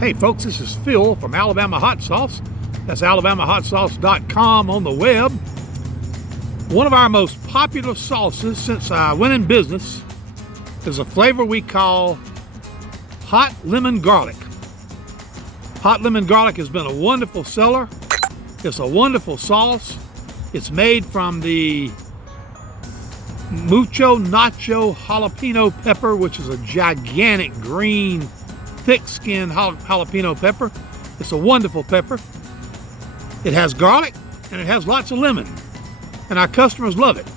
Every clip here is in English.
Hey folks, this is Phil from Alabama Hot Sauce. That's alabamahotsauce.com on the web. One of our most popular sauces since I went in business is a flavor we call hot lemon garlic. Hot lemon garlic has been a wonderful seller. It's a wonderful sauce. It's made from the Mucho Nacho Jalapeno pepper, which is a gigantic green, thick-skinned jalapeno pepper. It's a wonderful pepper. It has garlic and it has lots of lemon, and our customers love it.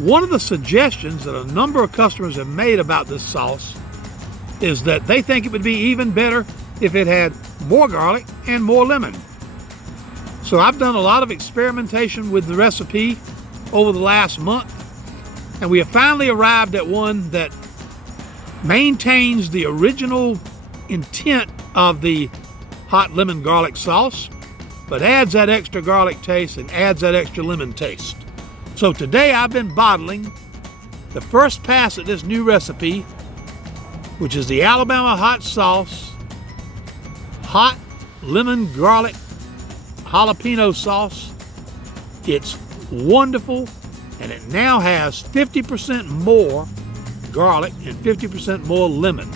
One of the suggestions that a number of customers have made about this sauce is that they think it would be even better if it had more garlic and more lemon. So I've done a lot of experimentation with the recipe over the last month, and we have finally arrived at one that maintains the original intent of the hot lemon garlic sauce, but adds that extra garlic taste and adds that extra lemon taste. So today I've been bottling the first pass at this new recipe, which is the Alabama Hot Sauce Hot Lemon Garlic Jalapeno Sauce. It's wonderful, and it now has 50% more garlic and 50% more lemon.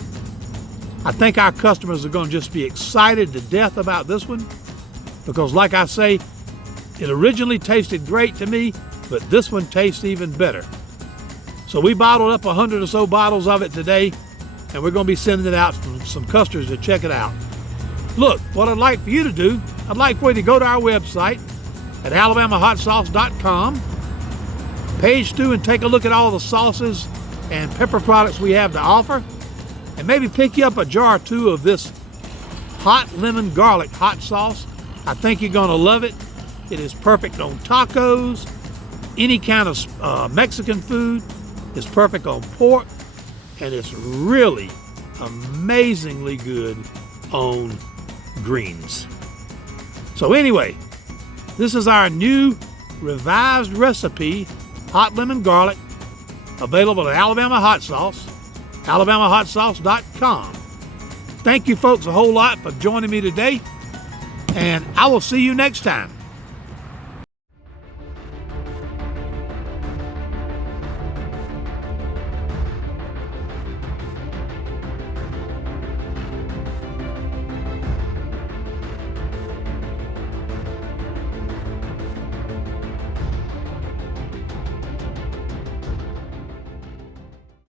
I think our customers are going to just be excited to death about this one, because like I say, it originally tasted great to me, but this one tastes even better. So we bottled up 100 or so bottles of it today, and we're going to be sending it out to some customers to check it out. Look, what I'd like for you to do, I'd like for you to go to our website at alabamahotsauce.com, page 2, and take a look at all the sauces and pepper products we have to offer, and maybe pick you up a jar or two of this hot lemon garlic hot sauce. I think you're going to love it. It is perfect on tacos, any kind of Mexican food. It's perfect on pork, and it's really amazingly good on greens. So anyway, this is our new revised recipe, hot lemon garlic, available at Alabama Hot Sauce, alabamahotsauce.com. Thank you folks a whole lot for joining me today, and I will see you next time.